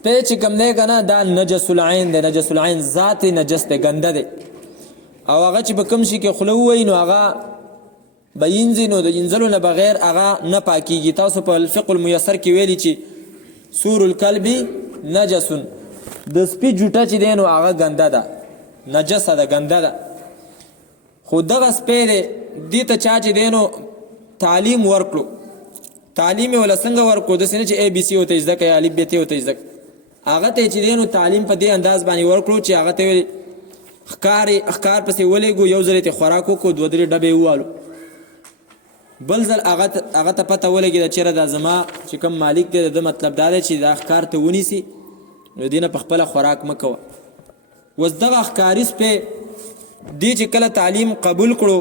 سپی چې کوم دی که نه دا نجس العین دی. نجس العین ذات نجس دی، ګنده دی، او هغه چې په کوم شي کې خوله ووهي نو هغه به ینځي، نو د ینځلو نه بغیر هغه نه پاکیږي. تاسو په الفقه المیسر کې ویلي چې سور الکلب نجس، د سپي جوټه چې دی نو هغه ګنده ده، نجسه ده، ګنده ده. خو دغه سپی دی دې ته چا چې دی نو تعلیم ورکړو، تعلیم یې وله څنګه ورکړو؟ داسې نه چې اے بي سي ورته زده کړه یا الف ب ت ورته زده کړه، هغه ته چې دی نو تعلیم په دې انداز باندې ورکړو چې هغه ته ویل ښکار پسې ولېږو، یو ځل یې ته خوراک وکړو، دوه درې ډبې ووالو، بل ځل هغه ته پته ولګېده چېرې دا زما چې کوم مالک دی د ده مطلب دا دی چې دا ښکار ته ونیسي، نو دې نه په خپله خوراک مه کوه. اوس دغه ښکاري سپی دې چې کله تعلیم قبول کړو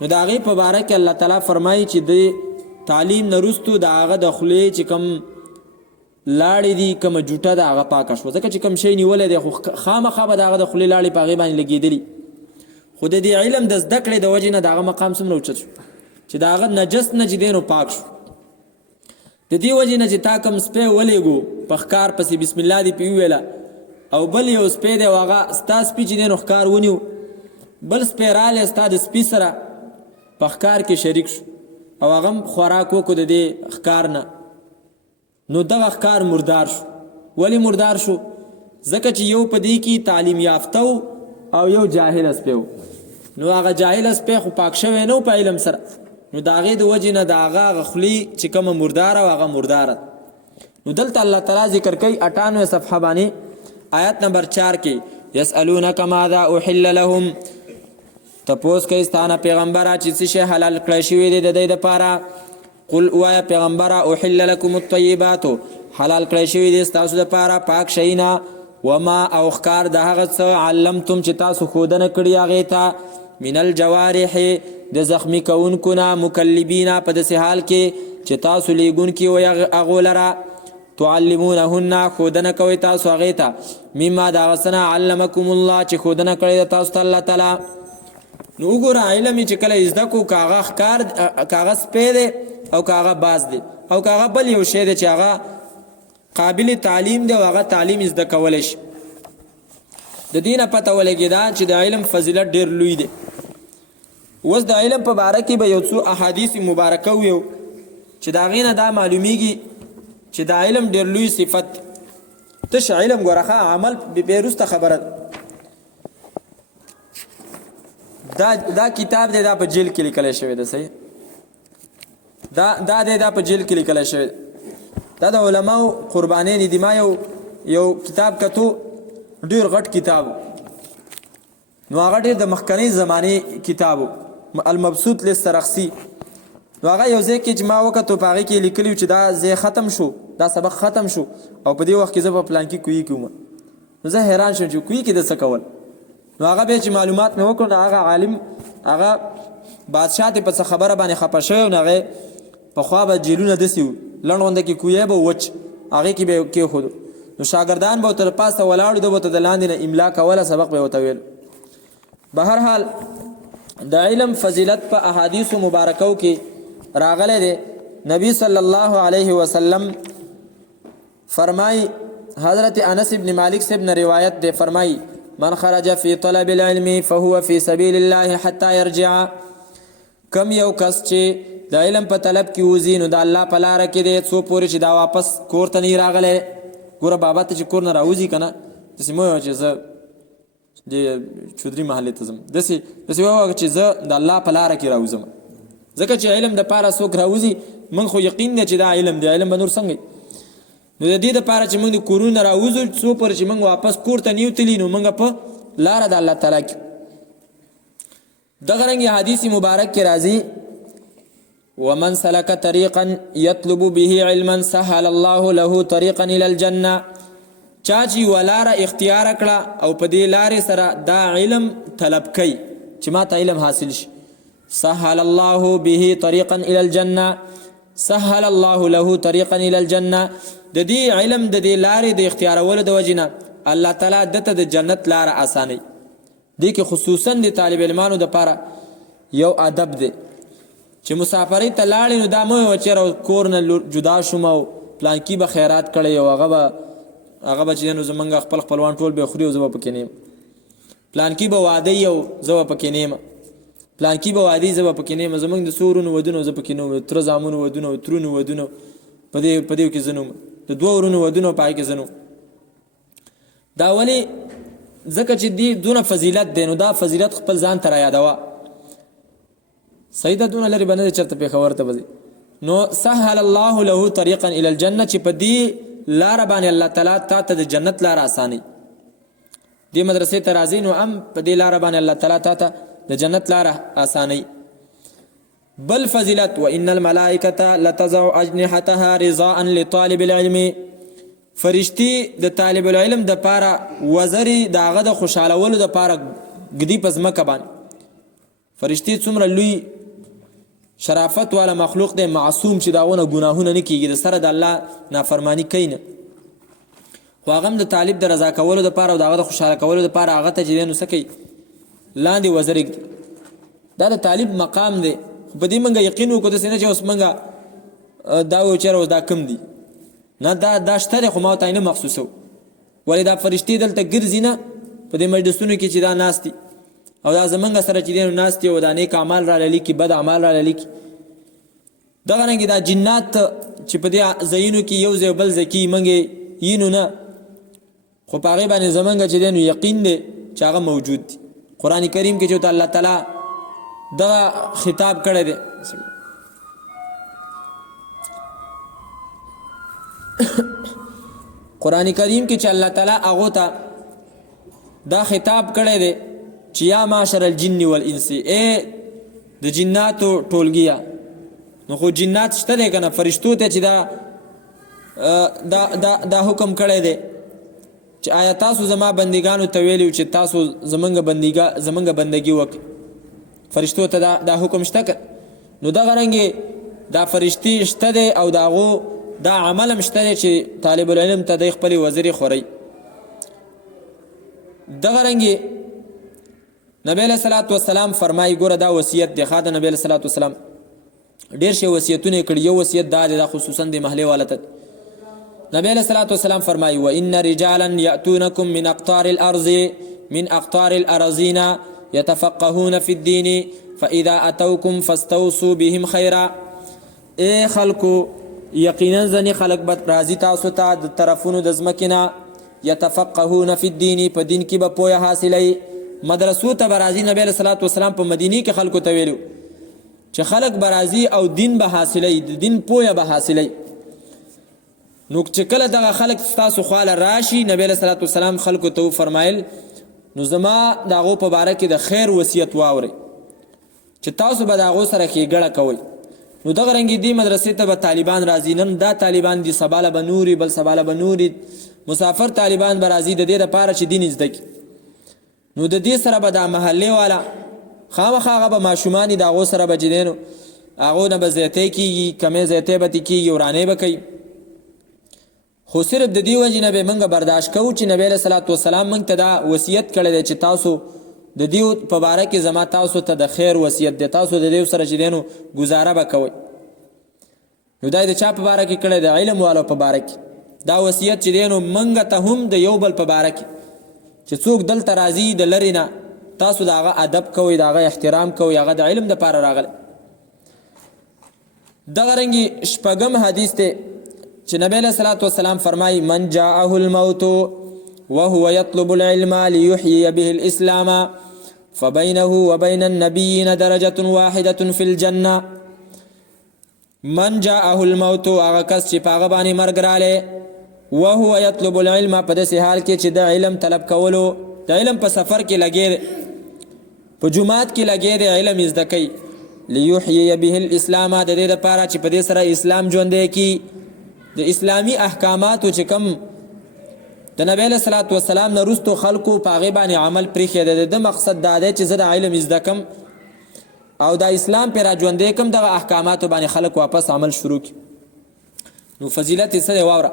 نو د هغې په باره کې الله تعالی فرمایي چې د تعلیم نه وروستو د هغه د خولې چې کوم لاړې دي، کومه جوټه ده هغه پاکه شوه، ځکه چې کوم شی نیولی دی خو خامخا به د هغه د خولې لاړې په هغې باندې لګېدلي. خو د دې علم د زده کړې د وجې نه د هغه مقام څومره اوچت شو چې د هغه نجس نه چې دی نو پاک شو. د دې وجې نه چې تا کوم سپی ولېږو په ښکار پسې بسم الله دې پې وویله، او بل یو سپی دی او هغه ستا سپي چې دی نو ښکار ونیو، بل سپی رالی ستا د سپي سره په ښکار کې شریک شو او هغه هم خوراک وکړو د دې ښکار نه، نو دغه ښکار مردار شو. ولې مردار شو؟ ځکه چې یو په دې کې تعلیم یافته و او یو جاهل سپی و، نو هغه جاهل سپی خو پاک شوی نه و په علم سره، نو د هغې د وجې نه د هغه خولي چې کومه مرداره و هغه مرداره. نو دلته الله تعالی ذکر کوي 98 صفحه باندې آیت نمبر 4 کې یسألونک ماذا احل لهم، تپوس کوي ستانه پیغمبره چې څه شی حلال کړی شوي دی د دوی دپاره. قل ووایه پیغمبره احل لکم الطیبات، حلال کړی شوي دی ستاسو دپاره پاک شیونه، وما او ښکار د هغه څه علمتم چې تاسو ښودنه کړي هغې ته، من الجوارح د زخمی کوونکو نه، مکلبین په داسې حال کې چې تاسو لیږونکي وئ هغو لره، تعلمونهن ښودنه کوئ تاسو هغې ته، مما د هغه څه نه علمکم الله چې ښودنه کړې ده تاسو ته الله تعالی. نو وګوره علم یې چې کله زده کړو که هغه ښکار که هغه سپی دی او که هغه باز دی او که هغه بل یو شی دی چې هغه قابل تعلیم دی او هغه تعلیم زده کولی شي، د دې نه پته ولګېده چې د علم فضیلت ډېر لوی دی. اوس د علم په باره کې به یو څو احادیث مبارکه ویو چې د هغې نه دا معلومیږي چې د علم ډېر لوی صفت دی. تش علم ګوره عمل بې وروسته خبره ده. دا کتاب دی دا په جیل کې لیکلی شوی ده، صحیح دا دی دا په جیل کې لیکلی شوی ده. دا د علماو قربانۍ دي. ما یو کتاب کتو ډېر غټ کتاب، نو هغه ډېر د مخکنۍ زمانې کتاب المبسوط للسرخسي، نو هغه یو ځای کې چې ما وکتو په هغې کې لیکلي چې دا ځای ختم شو، دا سبق ختم شو او په دې وخت کې زه په پلان کې کوی کې وم. نو زه حیران شوم چې کوی کې د څه کول. نو هغه بیا چې معلومات مې وکړو نو هغه عالم هغه بادشاه ته په څه خبره باندې خفه شوی، نو هغې پخوا به جیلونه داسې وو لنډ غونده کې کوی به وچ هغې کې به یې کېښودو، نو شاګردان به ورته د پاسه ولاړو، ده به ورته د لاندې نه املا کوله، سبق به یې ورته ویل. بهرحال د علم فضیلت په احادیثو مبارکو کې راغلی دی. نبی صلی الله علیه وسلم فرمای، حضرت انس ابن مالک سے ابن روایت دے، فرمائی من خرج فی طلب العلم فهو فی سبیل الله حتی یرجع، کم یو کس چې د علم په طلب کې وځي نو د الله په لاره کې دی څو پورې چې دا واپس کور ته نه راغلی. ګوره بابا ته چې کور نه راوځي که نه داسې مه وایه چې زه د چودري محلې ته ځم، داسې ووایه چې زه د الله په لاره کې راوځم، ځکه چې علم دپاره څوک راوځي موږ خو یقین دی چې دا علم دی، علم به نور څنګه. نو د دې دپاره چې موږ د کورونه راوځو څو پورې چې موږ واپس کور ته نه یو تلي نو موږ په لاره د الله تعالی کې. دغه رنګې حدیث مبارک کې راځي ومن سلک طریقا یطلب به علما سهل الله له طریقا الى الجنه، چا چې ولاره اختیار کړه او په دې لارې سره دا علم طلب کوي چې ما ته علم حاصل شي، سهل الله به طریقا الى الجنه، سهل الله له طریقا الى الجنه، د دې علم د دې لارې د اختیارولو د وجې نه الله تعالی دته د جنت لاره اسانوي. دې کې خصوصا د طالب علمانو دپاره یو ادب دی چې مسافرۍ ته لاړې نو دا مه وایه چېرې کور نه جدا شوم او پلانکي به خیرات کړی او هغه به هغه به چې دی نو زمونږ خپل خپلوان ټول به خوري او زه به پکې نه یم. پلانکي به واده یي او زه به پکې نه یم. پلانکي به واده یي زه به پکې نه یم. زمونږ د څو ورونو ودونه زه پکې نه وم، تره زامنو ودونه او ترونو ودونه په دې کې زه نه وم، د دوه ورونو ودونه په هغې کې زه نه وم. دا ولې؟ ځکه چې دې دونه فضیلت دی نو دا فضیلت خپل ځان ته رایادوه. صحیح ده، دونه لرې به نه دی چېرته پېښور ته به ځي. نو سهل الله له طریقا الى الجنه، چې په دې لاره باندې الله تعالی تا ته د جنت لاره اسانوي. دې مدرسې ته راځي نو هم په دې لاره باندې الله تعالی تا ته د جنت لاره اسانوي. بل فضیلت وان الملائکه لتضع اجنحتها رضاء لطالب العلم، فرشتي د طالب العلم د پاره وزري داغه د خوشالولو د پاره ګدي په ځمکه باندې. فرشتي څومره لوی شرافت والا مخلوق دی، معصوم چې داونه ګناهونه نه کیږي، د سره د الله نافرمانی کوي نه، خو هغه هم د طالب د رضا کولو دپاره او د هغه د خوشحاله کولو دپاره هغه ته چې دی نو څه کوي، لاندې وزر ږدي. دا د طالب مقام دی. خو په دې موږ یقین وکړو داسې نه چې اوس موږ دا وایو چېرې اوس دا کم دي، نه دا شته دی خو ما ورته نه مخصوصو. ولې دا فرشتې دلته ګرځي نه په دې مجلسونو کې چې دا ناست دي او دا زمونږ سره چې دی نو ناست دي او دا نیک اعمال را لیکي، بد اعمال را لیکي. دغه رنګې دا جنات چې په دې ځایونو کې یو ځای بل ځای کې موږ یې نو نه، خو په هغې باندې زمونږ چې دی نو یقین دی چې هغه موجود دي. قرآن کریم کې چې الله تعالی دغه خطاب کړی دی. قرآن کریم کې چې الله تعالی هغو ته دا خطاب کړی دی چې یا معاشر الجن والانس، ای د جناتو ټولګیه. نو خو جنات شته دی که نه، فرشتو ته چې دا حکم کړی دی چې آیا تاسو زما بندګانو ته ویلي چې تاسو زمونږ بندګي وکړئ. فرشتو ته دا حکم شته که نو دغه رنګې دا فرشتي شته دی او د هغو دا عمل هم شته دی چې طالب العلم ته دی خپلې وزرې خورئ. دغه رنګې نبی علیه صلات وسلام فرمایي، ګوره دا وصیت دی ښه د نبی علیه صلات وسلام ډېر شی وصیتونه یې کړي، یو وصیت دا دی، دا خصوصا د محلې والا ته. نبی علیه صلات وسلام فرمایي وان رجالا یأتونکم من اقطار الارض من اقطار الارضین يتفقهون في الدين فإذا أتوكم فاستوصوا بهم خيرا. اے خلقو یقینا ځنې خلق به راځي تاسو ته د طرفونو د ځمکې نه، يتفقهون في الدين په دین کې به پوهه حاصلوي. مدرسو ته به راځي. نبی علیه صلات وسلام په مدینې کې خلکو ته ویلو چې خلق به راځي او دین به حاصلوي، د دین پوهه به حاصلوي. نو چې کله دغه خلق ستاسو خواله راشي، نبی علیه صلات وسلام خلکو ته وفرمایل نو زما د هغو په باره کې د خیر وصیت واورئ چې تاسو به د هغو سره ښېګړه کوئ. نو دغه رنګې دې مدرسې ته به طالبان راځي. نن دا طالبان دي، سبا له به نوري، بل سبا له به نوري مسافر طالبان به راځي د دې دپاره چې دین زده کړي. نو د دې سره به دا محلې والا خامخا هغه به ماشومان د هغو سره به چې دی نو هغو نه به زیاتی کېږي، کمې زیاتی به ترې کېږي، ورانۍ به کوي. خو صرف د دې وجې نه به موږ برداشت کوو چې نبی علیه صلات وسلام موږ ته دا وصیت کړی دی چې تاسو د دې په باره کې زما تاسو ته د خیر وصیت دی، تاسو د دې سره چې دی نو ګزاره به کوئ. نو دا د چا په باره کې کړی د علم والو په باره کې دا وصیت چې دی نو موږ ته هم د یو بل په باره کې چې څوک دلته راځي د لرې نه، تاسو د هغه ادب کوئ، د هغه احترام کوئ، هغه د علم دپاره راغلی. دغه رنګې شپږم حدیث دی چې نبی علیه صلات وسلام فرمایي من جاءه الموت وهو يطلب العلم ليحيي به الإسلام فبينه وبين النبيين درجة واحدة في الجنة. من جاءه الموت هغه کس چې په هغه باندې مرګ رالی، وهو يطلب العلم په داسې حال کې چې د علم طلب کولو، د علم په سفر کې لګی دی، په جومات کې لګی دی، علم زده کوي. ليحيي به الإسلام د دې دپاره چې په دې سره اسلام ژوندی کړي. د اسلامی احکاماتو چې کوم د نبی علیه صلات وسلام نه وروستو خلکو په هغې باندې عمل پرېښی دی، د مقصد دا دی چې زه د علم زده کم او د اسلام پرې را ژوندی کم، دغه احکاماتو باندې خلک واپس عمل شروع کړي. نو فضیلت یې څه دی واوره.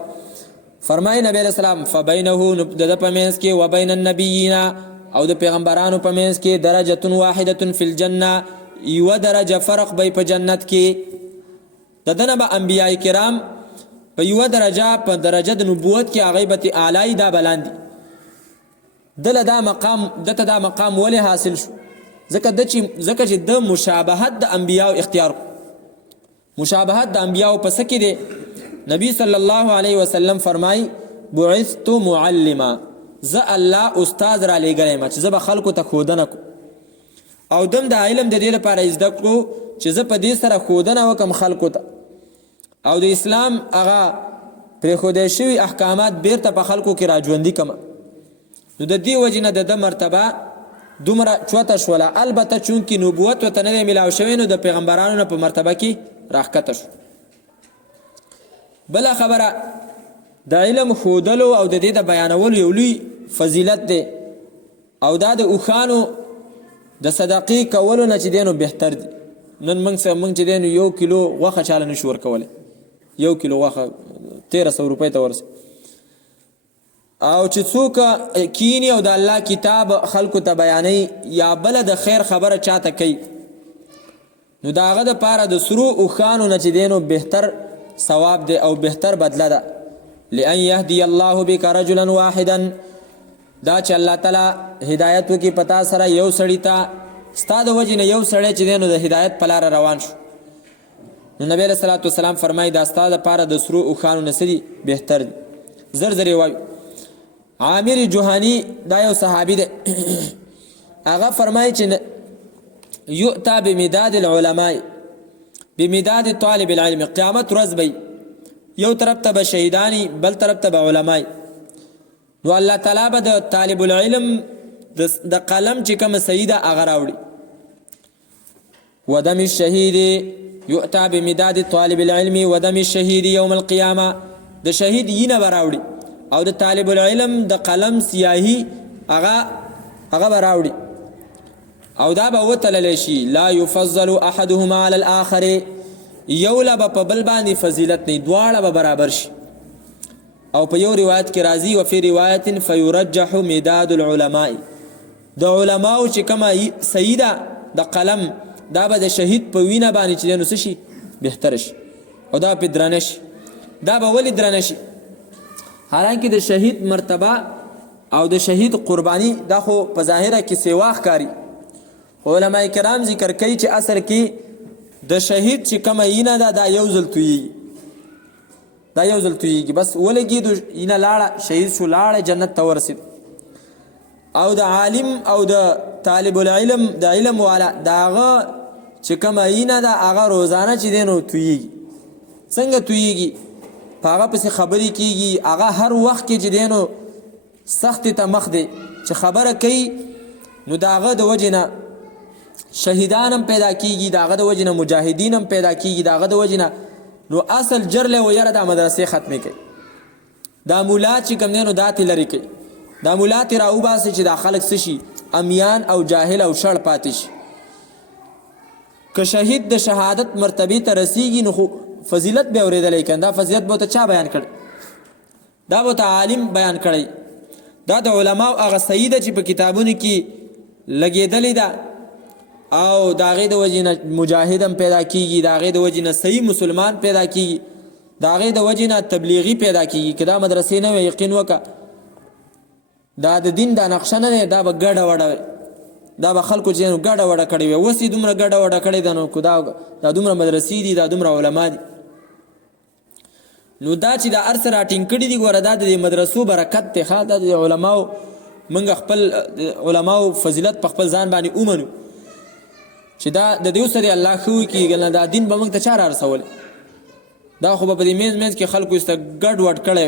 فرمایي نبی علیه السلام فبینه، نو د ده په منځ کې وبین النبیین او د پیغمبرانو په منځ کې درجة واحدة فی الجنه، یوه درجه فرق به په جنت کې. د ده نه به انبیاء کرام په یوه درجه په درجه د نبوت کې غیبت اعلی دا بلاندي دله دا مقام ولې حاصل شو ځکه چې د مشابهت د انبیاء اختیار مشابهت د انبیاء پس کې دی نبی صلی الله علیه وسلم فرمای بعثت معلما ز الله استاد را لګلم چې زه به خلکو ته خودنه کو او دم د علم د دې لپاره زده کړو چې زه په دې سره خودنه وکم خلکو ته او د اسلام هغه پرې خودای شوی احکامات بیرته په خلکو کې راځوندي کما نو د دې وجنه د مرتبه دومره چوته شوله البته چون کې نبوت وته نه ملاو شوی نو د پیغمبرانو په مرتبه کې راښکته شو بل خبره د علم خودلو او د دې د بیانولو یو لوی فضیلت دی او دا د اوخانو د صدقې کولو نه چې دینو بهتر دی نن موږ چې دینو 1 کیلو غوښه چاله نشو ورکولی 1 کیلو غوښه 1300 روپۍ ته ورسي او چې څوک کینی او د الله کتاب خلکو ته بیانوي یا بل د خیر خبره چاته کوي نو د هغه دپاره د سرو اوښانو نه چې دی نو بهتر ثواب دی او بهتر بدله ده لئن یهدی الله بک رجلا واحدا دا چې الله تعالی هدایت وکړي په تا سره یو سړي ته ستا د وجې نه یو سړی چې دی نو د هدایت په لاره روان شو نو نبی علیه صلات وسلام فرمایي دا ستا دپاره د سرو اوښانو نه څه دي بهتر دي زر زر یې وایو عامر جوهانی دا یو صحابي دی هغه فرمایي چې یؤتا بمداد العلماء بمداد طالب العلم قیامت ورځ به یو طرف ته به شهیدانی بل طرف ته به علماء نو الله تعالی به د طالب العلم د قلم چې کوم سیده هغه راوړي ودم الشهید یؤتا بمداد طالب العلم ودم الشهید یوم القیامه د شهید یینه به راوړي او د طالب العلم د قلم سیاهی هغه به راوړي او دا به وتللی شي لا یفضل احدهما علی الاخر یو له به په بل باندې فضیلت نه دواړه به برابر شي او په یو روایت کې راځي وفي روایت فیرجح مداد العلماء د علماو چې کومه سیده د قلم دا به د شهید په وینه باندې چې نو شي بهتر شي او دا په درنه شي دا به ولې درنه شي حالانکه د شهید مرتبه او د شهید قربانی دا خو په ظاهره کې سیوا ښکاري علماء کرام ذکر کوي چې اصل کې د شهید چې کومه اینه ده دا یو ځل تویږي بس ولګېدو اینه لاړه شهید شو لاړه جنت ته ورسېد او د عالم او د طالب العلم د علم والا د هغه چې کومه اینه ده هغه روزانه چې دی نو تویږي څنګه تویږي په هغه پسې خبرې کېږي هغه هر وخت کې چې دی نو سختې ته مخ دی چې خبره کوي نو د هغه د وجې نه شهیدان هم پیدا کیږي داغه د وجنه مجاهدین هم پیدا کیږي داغه د وجنه نو اصل جرله و یره د مدرسې ختمې کوي دا مولا چې کوم نه نو داتې لري کوي دا مولا تی راو باسي چې د خلک شي امیان او جاهل او شړ پاتې شي که شهید د شهادت مرتبه ته رسیږي نو فضیلت به اورېدلې کنده فضیلت به ته چا بیان کړي دا به عالم بیان کړي دا د علماو هغه سیده چې په کتابونو کې لګېدلې ده او داغه د وجنه مجاهدم پیدا کیږي داغه د وجنه صحیح مسلمان پیدا کیږي داغه د وجنه تبلیغی پیدا کیږي کدا مدرسې نه یقین وکا دا د دین د نقشه نه دا به ګډه وډه دا به خلکو چې نو ګډه وډه کړي وي وسی دومره ګډه وډه کړي دا نو دا دومره مدرسې دي دا دومره علما دي نو دا چې دا ارسه راټینګ کړي دي ګوره دا د مدرسو برکت ته ښه د علماو منګ خپل علماو فضیلت په خپل ځان باندې اومنو چې دا د دیو سره الله خو کیږي نه دا دین به موږ ته چاره رسول دا خو په دې مېز کې خلکو است ګډ وډ کړي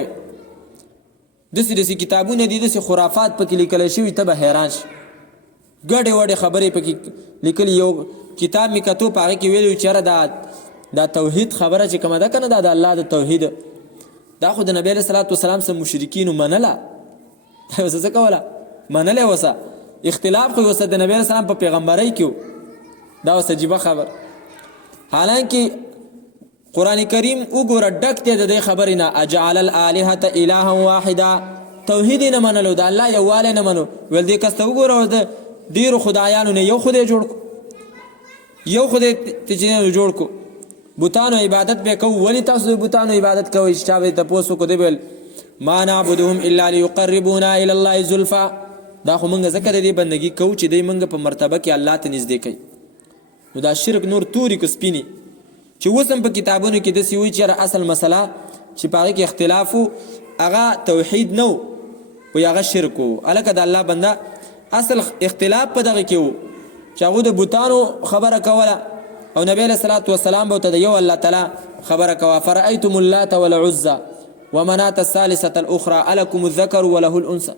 دسي کتابونه دي دسي خرافات پکې لیکل شوی ته به حیران شي ګډې وډې خبرې پکې لیکل یو کتاب می کتو پاره کې ویلو چې دا توحید خبره چې کومه ده کنه دا د الله د توحید دا خو د نبی صلی الله علیه وسلم سره مشرکین منله وسه کوله منله وسه اختلاف خو وسه د نبی صلی الله علیه وسلم په پیغمبرۍ کې دا وسجيبه خبر حالانکه قران کریم وګوره ډک ته د خبرینه اجعل الالهه اله واحده توحید نه منلو د الله یواله نه منو ول دې کسته وګوره د ډیرو خدایانو نه یو خدای جوړ کو یو خدای ته جوړ کو بوتانو عبادت به کو ولی تاسو بوتانو عبادت کوئ چا به تاسو کو دی بل ما نعبدهم الا ليقربونا الى الله زلفا دا خو موږ ذکر دی بندگی کو چې دی موږ په مرتبه کې الله ته نږدې کوي نو دا شرک نور توري کو سپینی چې وسم په کتابونو کې د سی وی چې اصل مسله چې پاره کې اختلاف هغه توحید نو او هغه شرک الکه د الله بنده اصل اختلاف په دغه کې وو چې هغه د بوتانو خبره کوله او نبی له صلوات و سلام به ته یو الله تعالی خبره کوه فرأيتم اللات والعزى ومناة الثالثة الأخرى ألكم الذكر وله الأنثى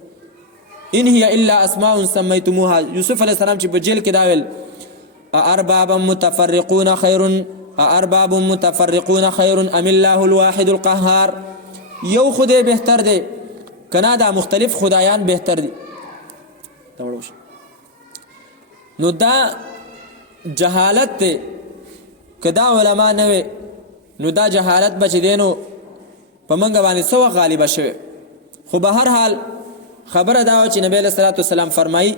إن هي إلا أسماء سميتموها يوسف عليه السلام چې په جیل کې داول أرباب متفرقون خير أم الله الواحد القهار یو خدای بهتر دی کنا دا مختلف خدایان بهتر دی نو دا جهالت ته کدا علما نه وي نو دا جهالت بچ دینو په منګ باندې سو غالب شوه خو به هر حال خبره دا چې نبی له صلوات والسلام فرمایي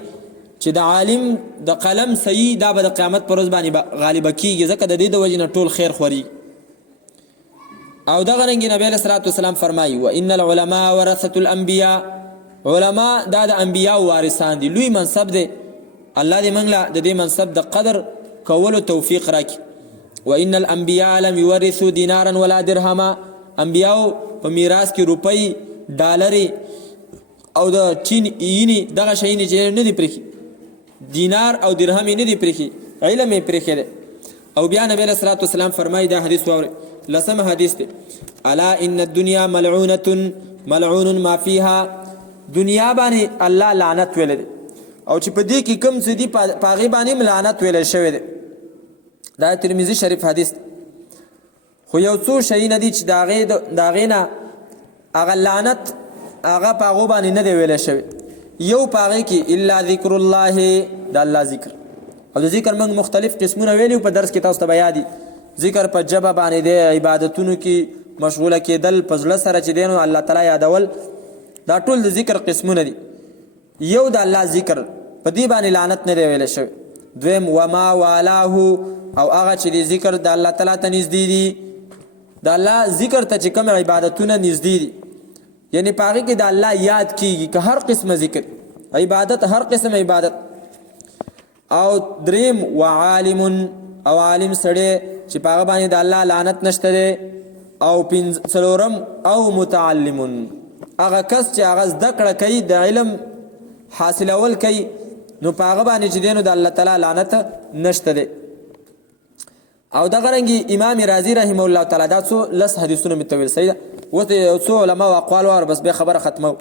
چې د عالم د قلم صحیح دا به د قیامت پر ورځ باندې غالب کیږي ځکه د دې د وجې نه ټول خیر خوري او دغه رنګ نبی له صلوات والسلام فرمایي وان العلماء ورثه الانبیاء علما دا د انبیاء وارثان دي لوی منصب دی الله دې موږ له د دې منصب د قدر کولو توفیق راکړي وان الانبیاء لم يورثوا دینارا ولا درهما انبیاء په میراث کې روپۍ ډالري او د چین یینی دغه شی نه دي پرخي دینار او درهم نه دي پرخي علم یې پرخي او بیا نبی صلی الله علیه وسلم فرمایي دا حدیث وره لسم حدیث دی الا ان الدنيا ملعون ما فيها دنیا باندې الله لعنت ویل دی او چې په دې کې کم څه دي پاغي باندې لعنت ویل شوی دی دا ترمذی شریف حدیث خو یو څو شی نه دي چې داغه نه هغه لعنت هغه پاغو باندې نه دی ویل شوی یو پاغي کې الا ذکر الله د الله ذکر او د ذکر موږ مختلف قسمونه ویلو په درس کې تاسو ته بیان دي ذکر په جبه باندې د عبادتونو کې مشغوله کېدل په ځل سره چې دینو الله تعالی یادول دا ټول د ذکر قسمونه دي یو د الله ذکر په دې باندې لعنت نه دی ویل شوی دویم وما والاه او هغه چې د ذکر د الله تعالی ته نږدې دي د الله ذکر ته چې کوم عبادتونه نږدې دي یعنی پاغي کې د الله یاد کیږي که هر قسم ذکر عبادت هر قسم عبادت او دریم وعالم او عالم سړی چې پاغه باندې د الله لعنت نشته دی او څلورم او متعلم هغه کس چې هغه زده کړه کوي د علم حاصلول کوي نو پاغه باندې چې دینو د الله تعالی لعنت نشته دی او دغه رنګي امام رازی رحم الله تعالی دا څو لس حدیثونه متویل سیده وته څو علما او اقوال ور بس به خبره ختمه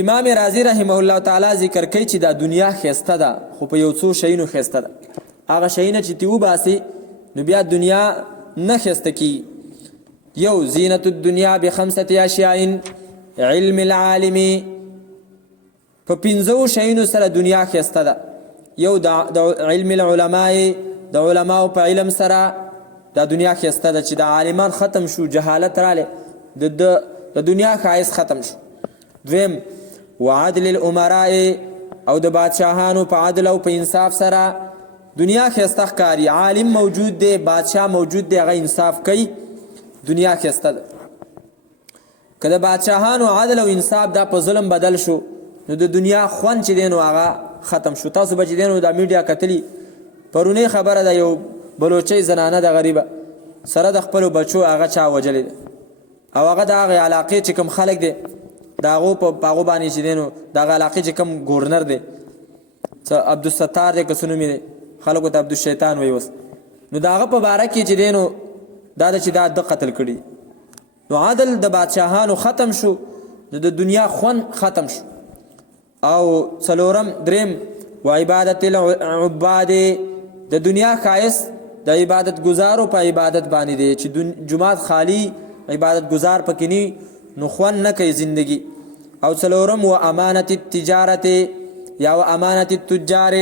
امام رازی رحم الله تعالی ذکر کوي چې دا دنیا خسته ده خو په یو څو شینو خسته ده هغه شینه چې تیو باسي نو بیا دنیا نه خسته کی یو زینت الدنیا بخمسه اشیاء علم العالم په پنځو شینو سره دنیا خسته ده یو د علم العلماء د علماء په علم سره د دنیا خسته ده چې د عالمان ختم شو جهالت رااله د دنیا خایس ختم شو دویم وعدل الامراء او د بادشاهانو په عدل او په انصاف سره دنیا خسته ښکاری عالم موجود دی بادشاہ موجود دی هغه انصاف کوي دنیا خسته ده که د بادشاهانو عدل او انصاف دا په ظلم بدل شو نو د دنیا خوند چې دی نو هغه ختم شو تاسو به چې دی نو د میډیا کتلی پرونی خبره ده یو بلوچي زنانه د غریبه سره د خپل بچو هغه چا وجلې او هغه د هغه علاقې چې کوم خلک دي داغو په پاغو باندې چې دینو دغه علاقې چې کوم گورنر دی څه عبدالستار دی کسونو مې خلکو ته عبدالشیطان وایي اوس نو داغه په باره کې چې دینو دا د چې دا د قتل کړي نو عدل د بادشاهانو ختم شو د دنیا خون ختم شو او څلورم دریم و عبادت العباد د دنیا خایس د عبادت گزارو په عبادت باندې دی چې جمعات خالی عبادت گزار پکینی نو خوان نه کوي زندگی او څلورم و امانت التجارت یا و امانت التجار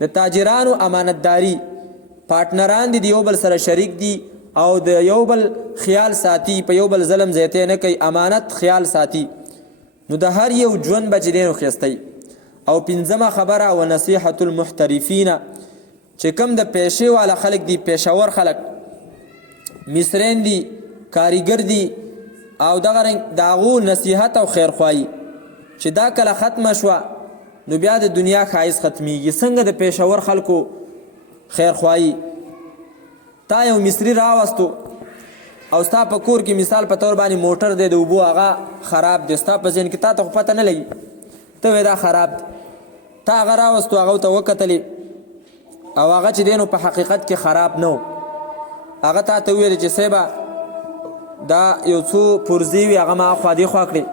د تاجرانو امانتداری پارتنران دي یو بل سره شریک دي او د یو بل خیال ساتي په یو بل ظلم زیاته نه کوي امانت خیال ساتي نو د هر یو ژوند بچدینو خسته او پنځمه خبره و نصيحه المحترفین چې کوم د پیشې والا خلک دي پېښور خلک مصرین دي، کاریګر دي، او دغه رنګ د هغو نصیحت او خیرخواهي چې دا کله ختمه شوه نو بیا د دنیا ښایست ختمیږي. څنګه د پېښور خلکو خیرخواهي، تا یو مصري راوستو او ستا په کور کې مثال په طور باندې موټر دی د اوبو هغه خراب دی، ستا په ذهن کې تا ته خو پته نه لګي، ته وایې دا خراب دی، تا هغه راوستو هغه ته وکتلې او هغه چې دی نو په حقیقت کې خراب نه و، هغه تا ته وویل چې صیبه دا یو څو پرزې وي هغه ما خوا دې خوا کړې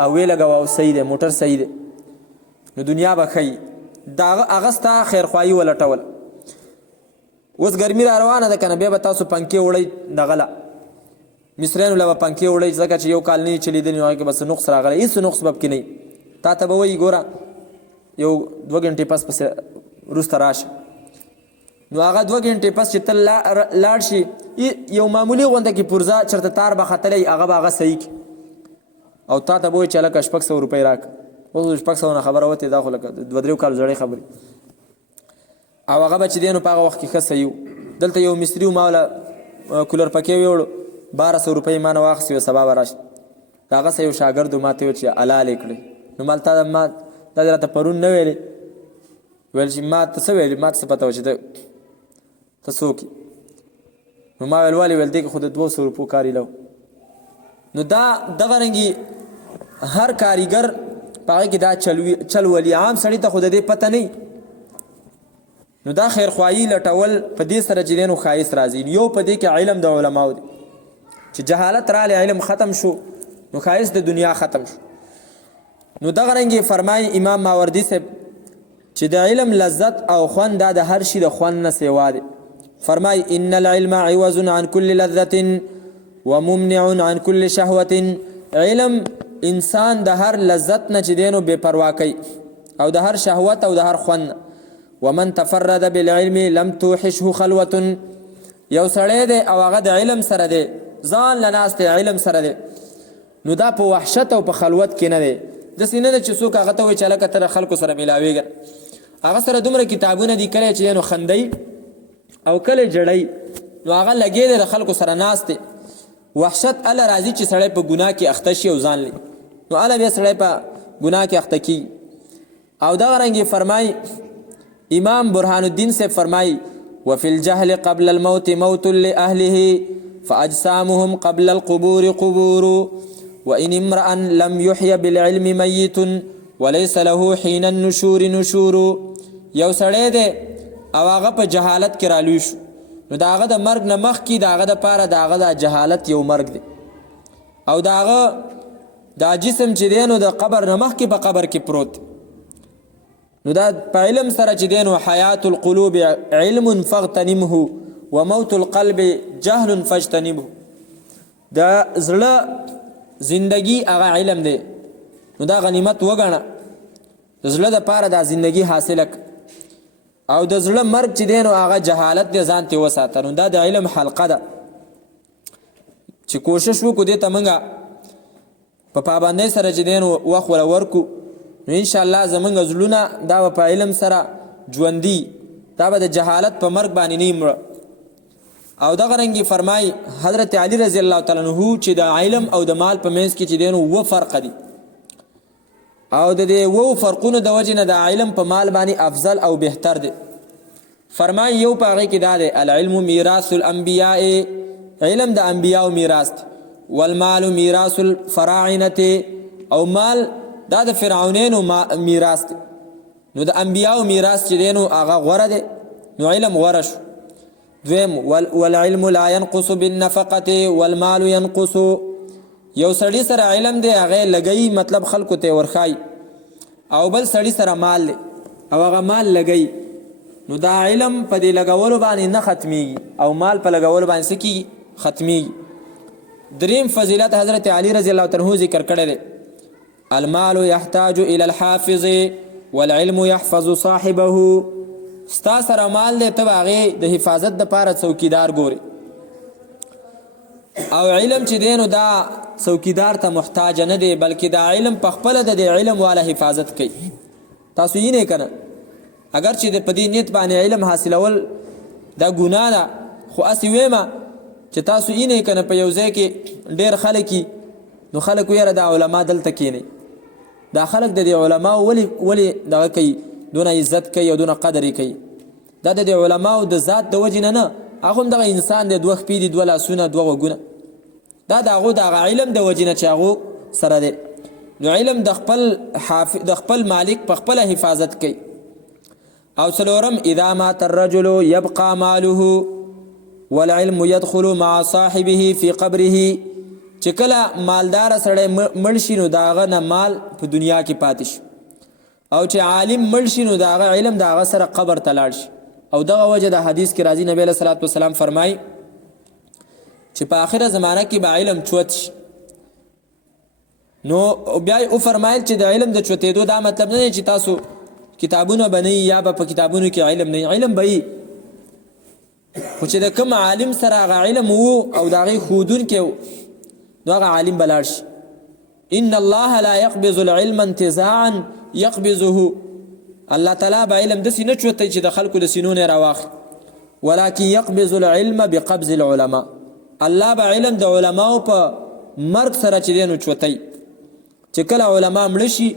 او ویې لګوه او صحیح دی موټر صحیح دی، نو دنیا به ښیي. دا هغه ستا خیرخواهي ولټول. اوس ګرمي را روانه ده که نه، بیا به تاسو پنکې وړئ دغله مصریانو له به پنکې وړئ ځکه چې یو کال نه یې چلیدلي نو هغې کې به څه نقص راغلی، هېڅ نقص به پکې نه وي. تا ته به وایي ګوره یو 2 ګنټې پس پسې وروسته راشه، نو هغه 2 ګنټې پس چې ته لاړ شي یو معمولي غونده کې پرزه چېرته تار به ختلی هغه به هغه صحیح کړي او تا ته به وایي چې هلکه 600 روپۍ راکړه. اوس 600 نه خبره وتې دا خو لکه 2-3 کال زړې خبرې، او هغه به چې دی نو په هغه وخت کې ښه صحیح و. دلته یو مصري و ما وله کولر پکې ویوړو 1200 روپۍ ما نه واخیستې وې سبا به راشي، د هغه څه یو شاګرد و ما ته ویل چې حلال یې کړئ، نو ما تا دا دې راته پرون نه ویلې، ویل چې ما ته څه ویلې، ما ته څه پته وه چې ته څوک یې، نو ما ویل ولې، ویل دې کې خو د 200 روپو کار ایله و. نو دا دغه رنګې هر کاریګر په هغې کې دا چل ولي، عام سړي ته خو د دې پته نه. نو دا خیرخواهي لټول په دې سره چې دی نو ښایست راځي. یو په دې کې علم د علماو دی چې جهالت رالی علم ختم شو نو ښایست د دنیا ختم شو. نو دغه رنګې فرمایي امام ماوردي صاحب چې د علم لذت او خوند دا د هر شي د خوند نه سیوا دی. فرمایي ان العلم عوض عن كل لذة وممنع عن كل شهوة. علم انسان د هر لذت نه چې دی نو بې پروا کوي او د هر شهوت او د هر خوند. ومن تفرد بالعلم لم توحشه خلوة. یو سړی دی او هغه د علم سره دی، ځان له ناست دی علم سره دی، نو دا په وحشت او په خلوت کې نه دی. داسې نه ده چې څوک هغه ته وایي چې هلکه ته له خلکو سره میلاوېږه، هغه سره دومره کتابونه دي کله چې نو خندی او کله جړی، نو هغه لګې دی د خلکو سره ناست دی. وحشت هله راځي چې سړی په ګناه کې اخته شي او ځان لي، نو هله بیا سړی په ګناه کې اخته کېږي. او دغه رنګې فرمایي امام برهان الدین سے فرمائی وفي الجهل قبل الموت موت لأهله فأجسامهم قبل القبور قبور وإن امرأ لم يحي بالعلم ميت وليس له حين النشور نشور. یو سړی دی او هغه په جهالت کې رالوی شو، نو د هغه د مرګ نه مخکې د هغه دپاره د هغه د جهالت یو مرګ دی، او د هغه دا جسم چې دی نو د قبر نه مخکې په قبر کې پروت. نو دا په علم سره چې دی نو حیات القلوب علم فاغتنمه وموت القلب جهل فاجتنبه. دا زړه زندگی هغه علم دی، نو دا غنیمت وګڼه، د زړه دپاره دا زندگی حاصله او د زړه مرګ چې دی نو هغه جهالت دی ځان ترې وساته. نو دا د علم حلقه ده چې کوشش وکړو دې ته موږ په پابندۍ سره چې دی نو وخت وله ورکړو، نو انشاءالله زمونږ زړونه دا به په علم سره ژوندي، دا به د جهالت په مرګ باندې نه مړه. او دغه رنګې فرمایي حضرت علی رضی الله تعالی عنه چې د علم او د مال په منځ کې چې دی نو 2 فرق دي، او د دې 2 فرقونو د وجې نه د علم په مال باندې افضل او بهتر دی. فرمایي یو په هغې کې دا دی العلم میراث الانبیاء، علم د انبیاو میراث دی، والمال میراث الفراعنة، او مال دا د فرعونینو میراث دی. نو د انبیاو میراث چې دی نو هغه غوره دی، نو علم غوره شو. دویم والعلم لا ينقص بالنفقة والمال ينقص. یو سړی سره علم دی هغه لګی مطلب خلکو ته ورخای، او بل سړی سره مال دی او هغه مال لګی، نو دا علم په دې لګولو باندې نه ختمیږي او مال په لګولو باندې څه کیږي ختمیږي. دریم فضیلت حضرت علی رضی الله عنه ذکر کړی دی المال يحتاج الى الحافظ والعلم يحفظ صاحبه. ستا سره مال دی ته به هغې د حفاظت دپاره څوکیدار ګورې، او علم چې دی نو دا څوکیدار ته محتاج نه دی، بلکې دا علم په خپله د دې علم والا حفاظت کوي. تاسو یې نه که نه، اگر چې په دې نیت باندې علم حاصلول دا ګناه ده، خو هسې ویمه چې تاسو اینې کنه په یو ځای کې ډېر خلک نو خلک یاره دا علما دلته کینی دا خلک د دې علماو ولې دغه کوي دونه عزت کوي او دونه قدر یې کوي دا د دې علماو د ذات د وجې نه هغه هم دغه انسان دی دوه خپې دي دوه لاسونه دوه غوږونه دا د هغو دغه علم د وجې نه چې هغو سره دی نو علم د خپل مالک په خپله حفاظت کوي او څلورم اذا مات الرجل يبقى ماله والعلم يدخل مع صاحبه في قبره چې کله مالدار سړی مړ شي نو د هغه نه مال په دنیا کې پاتې شي او چې عالم مړ شي نو د هغه علم د هغه سره قبر ته لاړ شي او دغه وجه د حدیث کې راځي نبی علیه الصلاة والسلام فرمایي چې په آخره زمانه کې به علم چوت شي نو بیا یې وفرمایل چې د علم د چوتېدو دا مطلب نه دی چې تاسو کتابونه به نه یا به په کتابونو کې علم نه علم به وي خو چې د کوم عالم سره هغه علم و او د هغې ښودونکی و نو هغه عالم به لاړ شي ان الله لا يقبض العلم انتزاعا يقبضه الله تعالی به علم داسې نه چوتی چې د خلکو د سینو نه یې راواخلي ولکن يقبض العلم بقبض العلماء الله به علم د علماو په مرګ سره چې دی نو چوتی چې کله علما مړه شي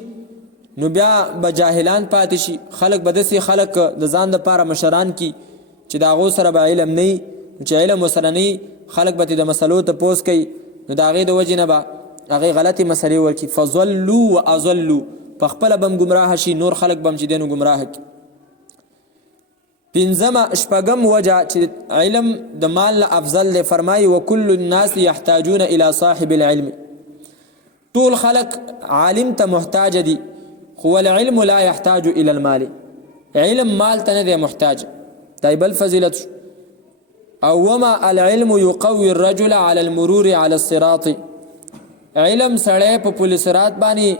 نو بیا به جاهلان پاتې شي خلک به داسې خلک د ځان دپاره مشران کی چې د هغو سره به علم نه وي چې علم ورسره نه وي خلک به د مسلو تپوس کوي نو د هغې د وجې نه به هغې غلطې مسلې ورکړي فضلوا واضلوا په خپله به هم ګمراه شي نور خلک به هم چې دی نو ګمراه کړي شپږم وجه چې علم د مال نه افضل دی فرمایي وکل الناس یحتاجون الى صاحب العلم ټول خلق عالم ته محتاج دي خو العلم لا يحتاج الى المال علم مال ته نه دی محتاج دا بل فضیلت او وما العلم يقوي الرجل على المرور على الصراط علم سړی په پل صراط باندې